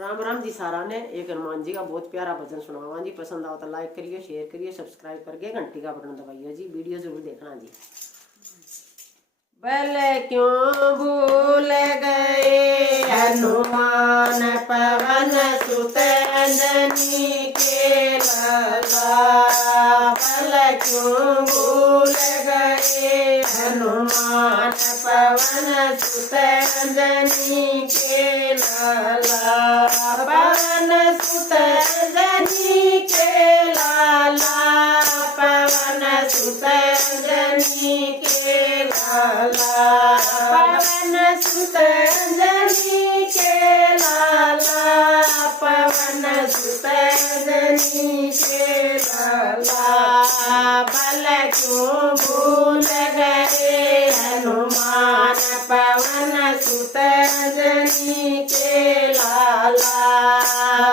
राम राम जी सारा ने। एक हनुमान जी का बहुत प्यारा भजन सुनावा जी। पसंद आओ तो लाइक करिए, शेयर करिए, सब्सक्राइब करके घंटी का बटन दबाइए जी। वीडियो जरूर देखना जी। बल क्यों भूल गए हनुमान पवन सुत अंजनी के लाला। बल क्यों भूल गए हनुमान पवन सुत अंजनी के लाला। पवन सुत अंजनी के लाला, पवन सुत अंजनी के लाला। पवन सुत अंजनी के लाला, पवन सुत अंजनी के लाला। बल क्यों भूल गए हनुमान पवन सुत अंजनी के लाला।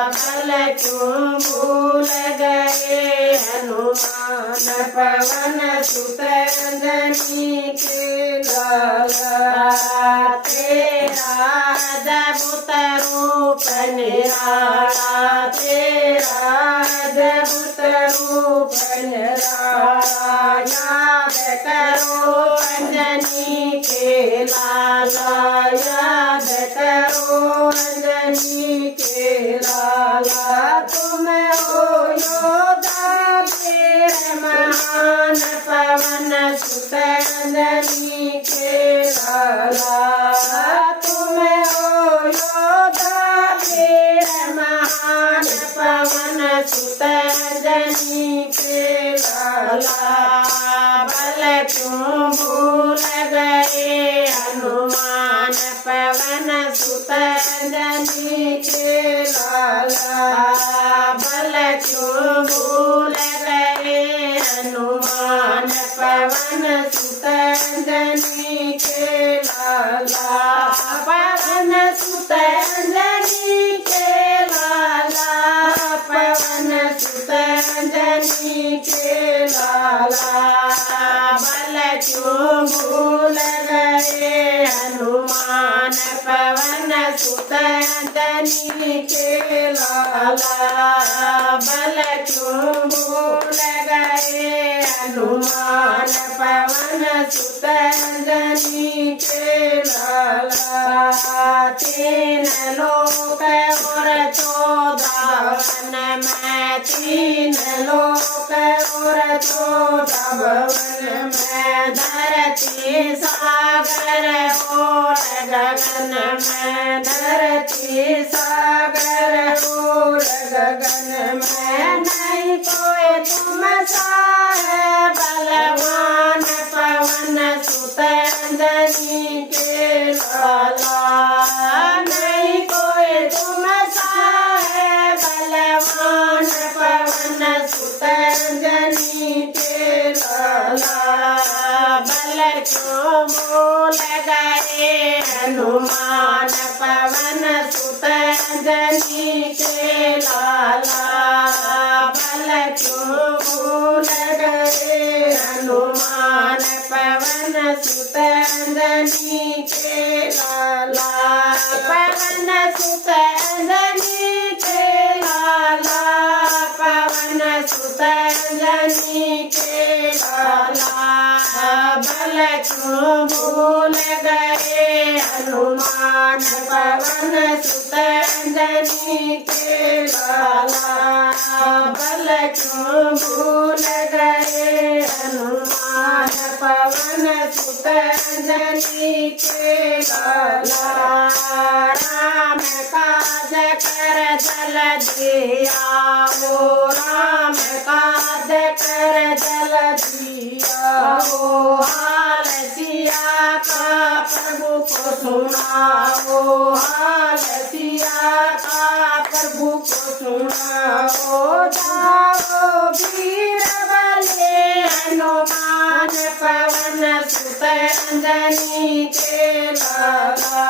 बल क्यों भूल गए हनुमान पवन सुत अंजनी के लाला। तेरा अद्भुत रूप निराला, तेरा अद्भुत रूप निराला। याद करो अंजनी के लाला, याद करो अंजनी के लाला। तुम हो योद्धा वीर महान पवन सुत अंजनी के लाला। तुम हो योद्धा वीर महान पवन सुत अंजनी के लाला। बल क्यों भूल गए हनुमान पवन सुत अंजनी के लाला। बल क्यों भूल गए हनुमान पवन सुत अंजनी के लाला। पवन सुत अंजनी के लाला, पवन सुत अंजनी के लाला। बल क्यों भूल गए हनुमान पवन सुत अंजनी के लाला। बल क्यों भूल गए हनुमान पवन सुत अंजनी के लाला। तीन लोक और 14 वन में, तीन लोक और 14 भवन में। धरती सागर और गगन में, धरती सागर और गगन में। नहीं कोई तुम सा है बलवान पवन सुत अंजनी के लाला। नहीं कोई तुम सा है बलवान पवन सुत अंजनी के लाला। बल क्यों भूल गए हनुमान पवन सुत अंजनी के लाला। बल क्यों भूल गए हनुमान पवन सुत अंजनी के लाला। पवन सुत अंजनी के लाला, पवन सुत अंजनी के लाला। बल क्यों भूल गए हनुमान पवन सुत अंजनी के लाला। बल क्यों भूल गए हनुमान पवन सुत अंजनी के लाला। राम काज कर जल्दी आओ, राम काज कर जल्दी आओ। हाल सिया का प्रभु को सुनाओ, हाल सिया का प्रभु को सुनाओ। जाओ वीर बले हनुमान पवन सुत अंजनी के लाला।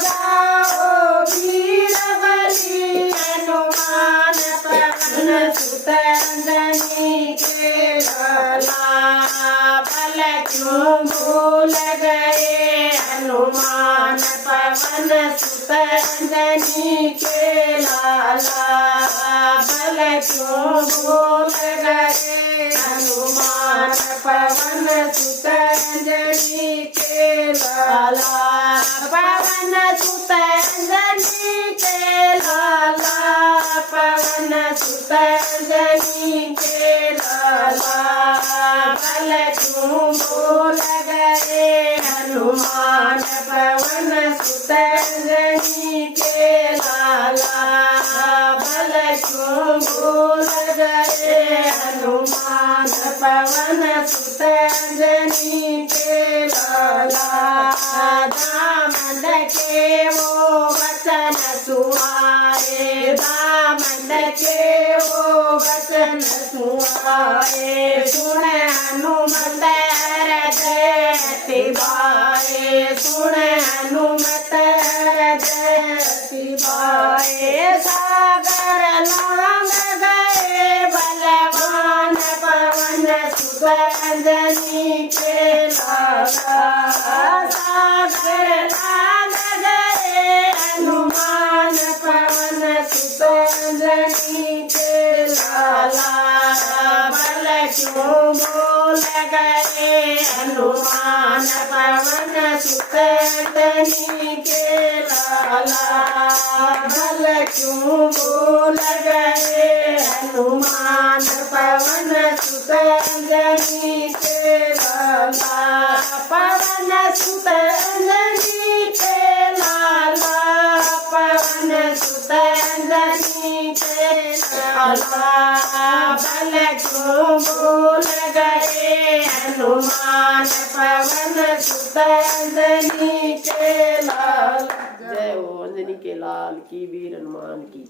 जाओ वीर बली हनुमान पवन सुत अंजनी के लाला। बल क्यों भूल गए हनुमान अंजनी के लाला, बल क्यों भूल गए हनुमान पवन सुत अंजनी के लाला, पवन सुत अंजनी के लाला, पवन सुत अंजनी के लाला, बल क्यों भूल गए हनुमान पवन सुत अंजनी के लाला, बल क्यों भूल गए हनुमान पवन सुत अंजनी के लाला, दामन के वो वचन सुहाए, दामन के वो वचन सुहाए, सुन हनुमत हृदय बाए, सुन हनुमत हृदय बाए, सागर लांग गए बलवान पवन सुत अंजनी के लाला, सागर लांग गए हनुमान पवन सुत अंजनी के लाला, बल क्यों भूल गए हनुमान पवन सुत अंजनी के लाला, बल क्यों भूल गए हनुमान पवन सुत अंजनी के लाला, पवन सुत अंजनी के लाला, पवन सुत अंजनी के लाला, बल क्यों भूल गए हनुमान पवन सुत अंजनी के लाल। जय हो अंजनी के लाल की, वीर हनुमान की।